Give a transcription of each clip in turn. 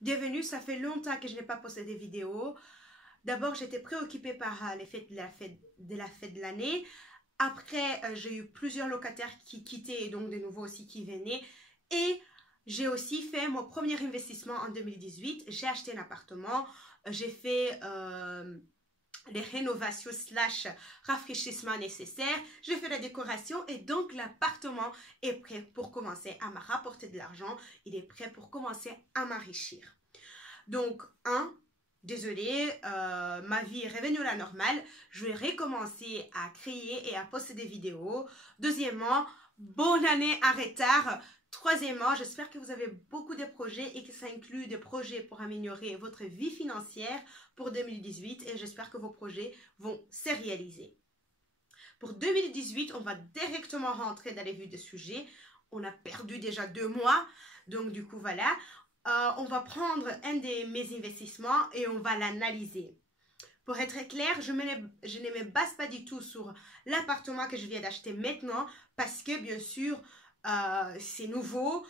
Bienvenue, ça fait longtemps que je n'ai pas posté des vidéos. D'abord, j'étais préoccupée par les fêtes de la fête de l'année. Après, j'ai eu plusieurs locataires qui quittaient et donc de nouveaux aussi qui venaient. Et j'ai aussi fait mon premier investissement en 2018. J'ai acheté un appartement. J'ai fait les rénovations / rafraîchissements nécessaires. J'ai fait la décoration et donc l'appartement est prêt pour commencer à me rapporter de l'argent. Il est prêt pour commencer à m'enrichir. Donc, désolée, ma vie est revenue à la normale. Je vais recommencer à créer et à poster des vidéos. Deuxièmement, bonne année en retard. Troisièmement, j'espère que vous avez beaucoup de projets et que ça inclut des projets pour améliorer votre vie financière pour 2018 et j'espère que vos projets vont se réaliser. Pour 2018, on va directement rentrer dans les vues des sujets. On a perdu déjà 2 mois, donc du coup voilà. On va prendre un de mes investissements et on va l'analyser. Pour être clair, je ne me base pas du tout sur l'appartement que je viens d'acheter maintenant parce que bien sûr, c'est nouveau.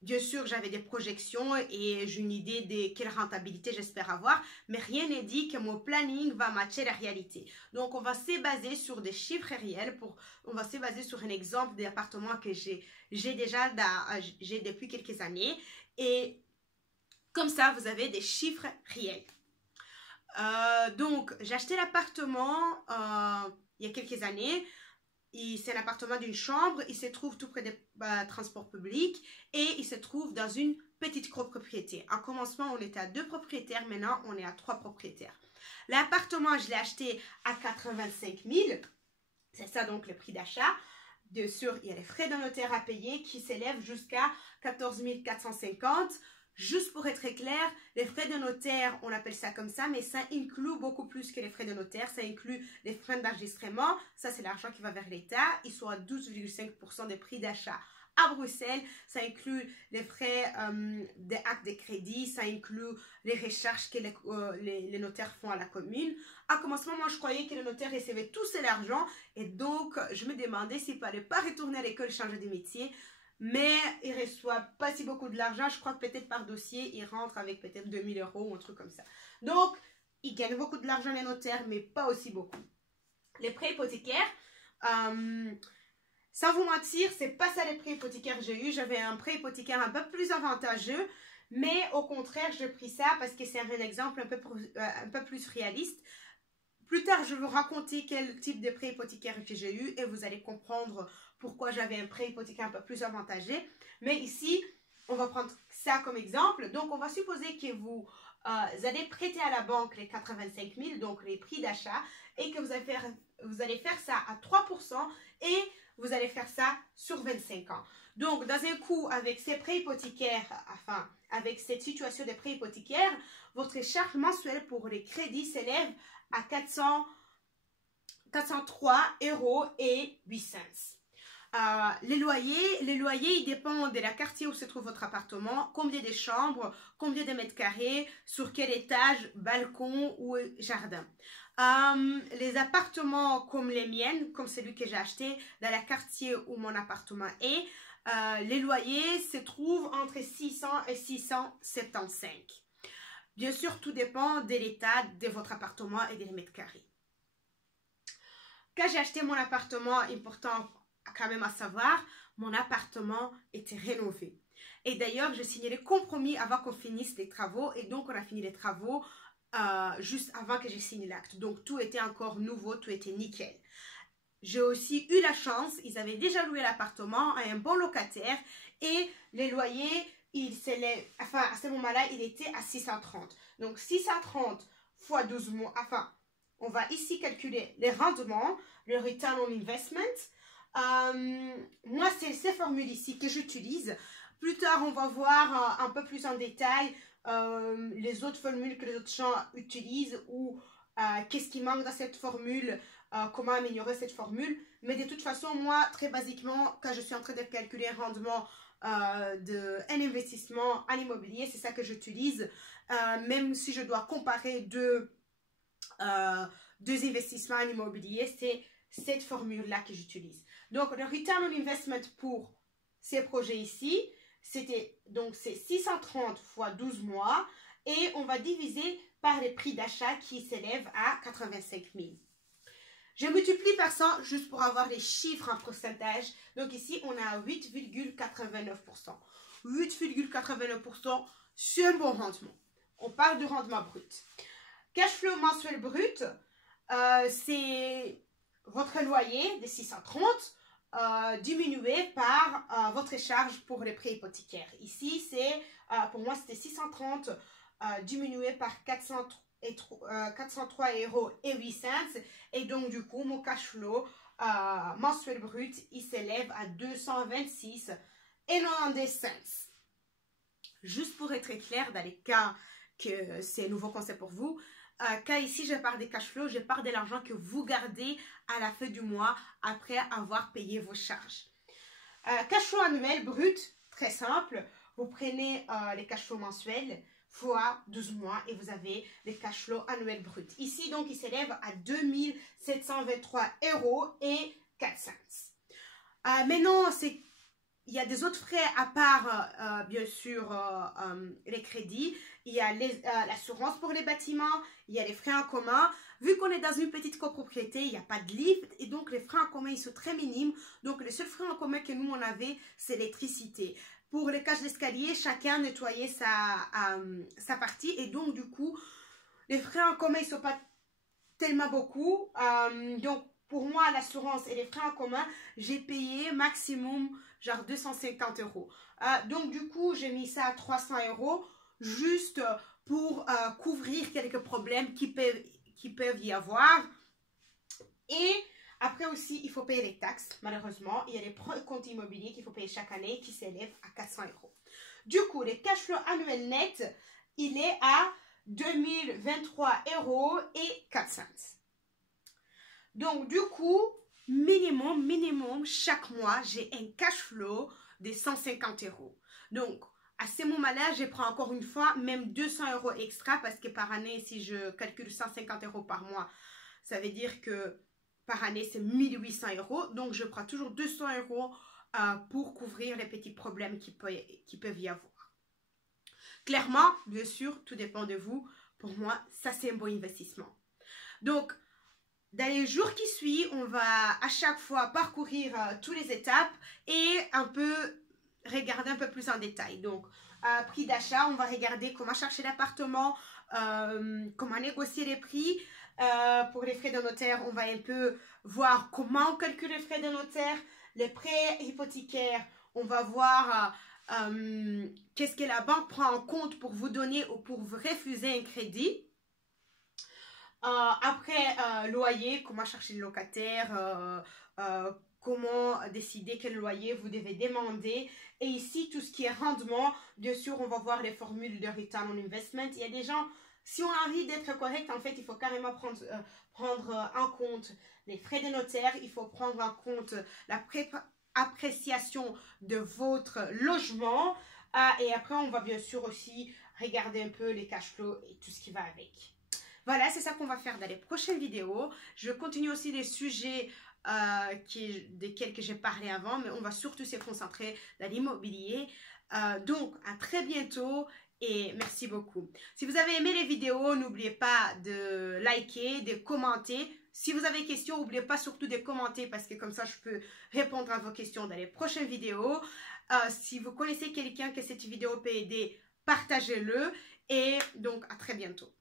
Bien sûr, j'avais des projections et j'ai une idée de quelle rentabilité j'espère avoir, mais rien n'est dit que mon planning va matcher la réalité. Donc, on va se baser sur des chiffres réels, on va se baser sur un exemple d'appartement que j'ai déjà depuis quelques années et comme ça, vous avez des chiffres réels. Donc, j'ai acheté l'appartement il y a quelques années. C'est un appartement d'une chambre, il se trouve tout près des transports publics et il se trouve dans une petite copropriété. En commencement, on était à 2 propriétaires, maintenant on est à 3 propriétaires. L'appartement, je l'ai acheté à 85 000, c'est ça donc le prix d'achat. Bien sûr, il y a les frais de notaire à payer qui s'élèvent jusqu'à 14 450. Juste pour être clair, les frais de notaire, on appelle ça comme ça, mais ça inclut beaucoup plus que les frais de notaire. Ça inclut les frais d'enregistrement. Ça, c'est l'argent qui va vers l'État. Ils sont à 12,5% des prix d'achat à Bruxelles. Ça inclut les frais des actes de crédit. Ça inclut les recharges que les notaires font à la commune. À commencement, moi, je croyais que le notaire recevait tout cet argent. Et donc, je me demandais s'il ne fallait pas retourner à l'école, changer de métier. Mais il ne reçoit pas si beaucoup de l'argent. Je crois que peut-être par dossier, il rentre avec peut-être 2 000 € ou un truc comme ça. Donc, il gagne beaucoup de l'argent les notaires, mais pas aussi beaucoup. Les prêts hypothécaires, sans vous mentir, c'est pas ça les prêts hypothécaires que j'ai eu. J'avais un prêt hypothécaire un peu plus avantageux, mais au contraire, j'ai pris ça parce que c'est un exemple un peu plus réaliste. Plus tard, je vais vous raconter quel type de prêt hypothécaire que j'ai eu et vous allez comprendre pourquoi j'avais un prêt hypothécaire un peu plus avantagé. Mais ici, on va prendre ça comme exemple. Donc, on va supposer que vous allez prêter à la banque les 85 000, donc les prix d'achat, et que vous allez faire ça à 3% et vous allez faire ça sur 25 ans. Donc, dans un coup, avec ces prêts hypothécaires, enfin, avec cette situation de prêt hypothécaire, votre charge mensuelle pour les crédits s'élève à 403,08 €. Les loyers, ils dépendent de la quartier où se trouve votre appartement, combien de chambres, combien de mètres carrés, sur quel étage, balcon ou jardin. Les appartements comme les miennes, comme celui que j'ai acheté dans le quartier où mon appartement est, les loyers se trouvent entre 600 et 675. Bien sûr, tout dépend de l'état de votre appartement et des mètres carrés. Quand j'ai acheté mon appartement, important quand même à savoir, mon appartement était rénové. Et d'ailleurs, j'ai signé les compromis avant qu'on finisse les travaux. Et donc, on a fini les travaux juste avant que j'ai signé l'acte. Donc, tout était encore nouveau, tout était nickel. J'ai aussi eu la chance, ils avaient déjà loué l'appartement à un bon locataire. Et les loyers, enfin, à ce moment-là, il était à 630. Donc, 630 fois 12 mois. Enfin, on va ici calculer les rendements, le return on investment. Moi, c'est ces formules ici que j'utilise. Plus tard, on va voir un peu plus en détail les autres formules que les autres gens utilisent ou qu'est-ce qui manque dans cette formule, comment améliorer cette formule. Mais de toute façon, moi, très basiquement, quand je suis en train de calculer un rendement d'un investissement en immobilier, c'est ça que j'utilise. Même si je dois comparer deux investissements en immobilier, c'est cette formule-là que j'utilise. Donc, le return on investment pour ces projets ici, donc c'est 630 fois 12 mois et on va diviser par les prix d'achat qui s'élèvent à 85 000. Je multiplie par 100 juste pour avoir les chiffres en pourcentage. Donc ici, on a 8,89%. 8,89%, c'est un bon rendement. On parle de rendement brut. Cash flow mensuel brut, c'est votre loyer de 630 diminué par votre charge pour les prêts hypothécaires. Ici, c'est pour moi, c'était 630 diminué par 403,08 €. Et donc, du coup, mon cash flow mensuel brut, il s'élève à 226,90 €. Juste pour être clair, dans les cas que c'est un nouveau concept pour vous, car ici, je parle des cash flows, je parle de l'argent que vous gardez à la fin du mois après avoir payé vos charges. Cash flow annuel brut, très simple. Vous prenez les cash flows mensuels fois 12 mois et vous avez les cash flows annuels bruts. Ici, donc, il s'élève à 2723,04 €. Maintenant, il y a des autres frais à part, bien sûr, les crédits. Il y a l'assurance pour les bâtiments, il y a les frais en commun. Vu qu'on est dans une petite copropriété, il n'y a pas de lift et donc les frais en commun, ils sont très minimes. Donc, le seul frais en commun que nous, on avait, c'est l'électricité. Pour les cages d'escalier, chacun nettoyait sa partie et donc, du coup, les frais en commun, ils ne sont pas tellement beaucoup. Donc, pour moi, l'assurance et les frais en commun, j'ai payé maximum genre 250 €. Donc, du coup, j'ai mis ça à 300 € juste pour couvrir quelques problèmes qui peuvent y avoir. Et après aussi, il faut payer les taxes, malheureusement. Il y a les comptes immobiliers qu'il faut payer chaque année qui s'élèvent à 400 €. Du coup, le cash flow annuel net, il est à 2023,04 €. Donc, du coup, minimum, chaque mois, j'ai un cash flow de 150 €. Donc, à ce moment-là, je prends encore une fois même 200 € extra parce que par année, si je calcule 150 € par mois, ça veut dire que par année, c'est 1800 €. Donc, je prends toujours 200 € pour couvrir les petits problèmes qui peuvent y avoir. Clairement, bien sûr, tout dépend de vous. Pour moi, ça, c'est un bon investissement. Donc, dans les jours qui suivent, on va à chaque fois parcourir toutes les étapes et un peu regarder un peu plus en détail. Donc, prix d'achat, on va regarder comment chercher l'appartement, comment négocier les prix. Pour les frais de notaire, on va un peu voir comment on calcule les frais de notaire. Les prêts hypothécaires, on va voir qu'est-ce que la banque prend en compte pour vous donner ou pour vous refuser un crédit. Après, loyer, comment chercher le locataire, comment décider quel loyer vous devez demander. Et ici, tout ce qui est rendement, bien sûr, on va voir les formules de return on investment. Il y a des gens, si on a envie d'être correct, en fait, il faut carrément prendre en compte les frais de notaire, il faut prendre en compte la appréciation de votre logement. Et après, on va bien sûr aussi regarder un peu les cash flows et tout ce qui va avec. Voilà, c'est ça qu'on va faire dans les prochaines vidéos. Je continue aussi les sujets desquels j'ai parlé avant, mais on va surtout se concentrer dans l'immobilier. Donc, à très bientôt et merci beaucoup. Si vous avez aimé les vidéos, n'oubliez pas de liker, de commenter. Si vous avez des questions, n'oubliez pas surtout de commenter parce que comme ça, je peux répondre à vos questions dans les prochaines vidéos. Si vous connaissez quelqu'un que cette vidéo peut aider, partagez-le et donc à très bientôt.